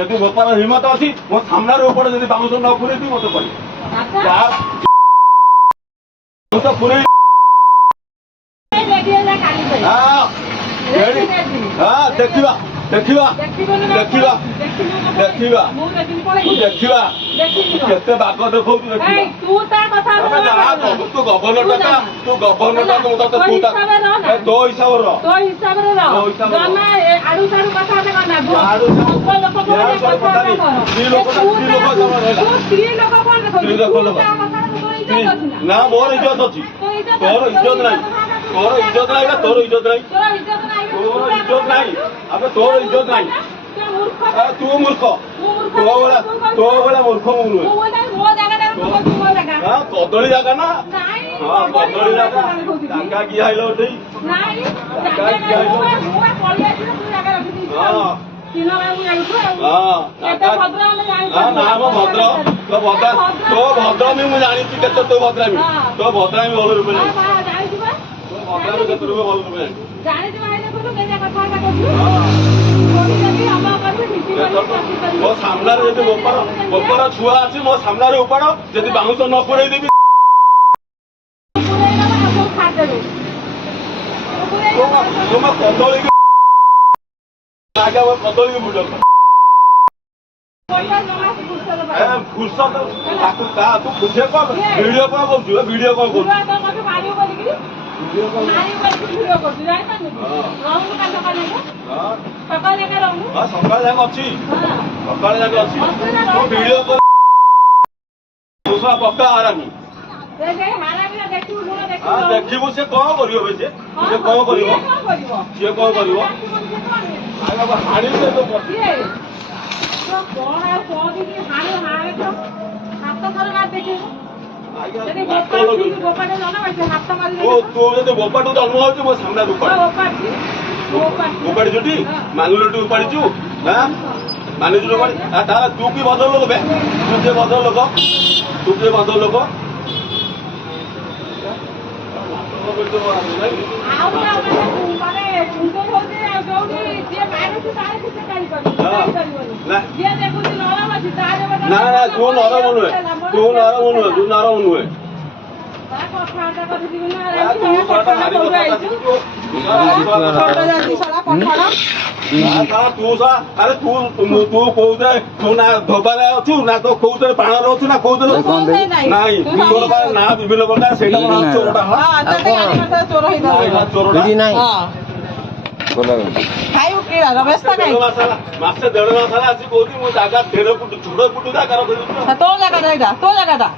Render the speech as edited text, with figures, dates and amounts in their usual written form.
ଯଦି ବେପାର ହିମ୍ମତ ଅଛି ମୋ ସାମ୍ନାରେ ଉପରେ ଯଦି ବାଉଁଶ ନ ପୁରେଇବି ମତେ କହିବି ପୁରେଇ ଦେଖିବା ଦେଖିବା ଦେଖିବା ଦେଖିବା ଦେଖିବା କେତେ ବାଗ ଦେଖଉଛୁ ତୁ ଗଭର୍ଣ୍ଣରଟା ତୁ ଗଭର୍ଣ୍ଣରଟା ତୋ ହିସାବରେ ନା ମୋର ଇଜ୍ଜତ ଅଛି ତୋର ଇଜ୍ଜତ ନାହିଁ ତୋର ଇଜ୍ଜତ ନାହିଁ ତୋର ଇଜ୍ଜତ ନାହିଁ ତୋର ଇଜ୍ଜତ ନାହିଁ ଆବେ ତୋର ଇଜ୍ଜତ ନାହିଁ ତୁ ମୂର୍ଖ ତୋ ଭଳିଆ ମୂର୍ଖ ମୁଁ ନୁହେଁ କଦଳୀ ଜାଗା ନା ହଁ କଦଳୀ ଜାଗା ଜାଗା କିଏ ଆଇଲ ଉଠେଇ ତୋ ଭଦ୍ରାମୀ ମୁଁ ଜାଣିଛି କେତେ ତୋ ଭଦ୍ରାମୀ ଭଲ ରୂପେ ଭଦ୍ରାମୀ କେତେ ରୂପେ ଭଲ ରୂପେ ମୋ ସାମ୍ନାରେ ଯଦି ବୋପାର ଛୁଆ ଅଛି ମୋ ସାମ୍ନାରେ ଉପାଡ଼ ଯଦି ବାଉଁଶ ନ ପୁରେଇ ଦେବି କଦଳୀ କଦଳୀ ବୁଝ ଫୁର୍ସତ ତୁ ବୁଝେ କଣ ଭିଡିଓ କଣ କରୁଛୁ ଭିଡିଓ କଣ କରୁଛୁ ସକାଳେ ଯାକ ଅଛି ସକାଳେ ଯାକ ଅଛି ଭିଡିଓ ପକ୍କା ହାରାମି ଦେଖିବୁ ସେ କଣ କରିବ ସେ କଣ କରିବ ସିଏ କଣ କରିବ ହାଣିଲେ ତୁ ଯଦି ବୋପାଠୁ ଜନ୍ମ ହଉଛି ମୋ ସାମ୍ନାରେ ଉପାଡି ଛୁଟି ମାନିଲୁ ଉପାଡିଛୁ ମାନିଛୁ ତାହେଲେ ତୁ କି ଭଦ୍ର ଲୋକ ବେ ତୁ କିଏ ଭଦ୍ର ଲୋକ ତୁ କିଏ ଭଦ୍ର ଲୋକ ନା ନା ତୁ ନରମ ନୁହେଁ ତୁ ନରମ ନୁହେଁ ତୁ ନରମ ନୁହେଁ ତୁ କୋଉଥିରେ ତୁ ନା ଧୋବାରେ ଅଛୁ ନା ତୁ କୋଉଥିରେ ପାଣରେ ଅଛୁ ନା କୋଉଥିରେ ନାଇଁ ନା ବିଭିନ୍ନ ପ୍ରକାର ସେଇଟା ଚୋରଟା ମାସେ 1.5 ମାସ ହେଲା ଆସି କହୁଛି ମୁଁ ଜାଗା 1.5 ଫୁଟ ଜାଗା ରଖିଦେଉଛି। ତୋ ଜାଗା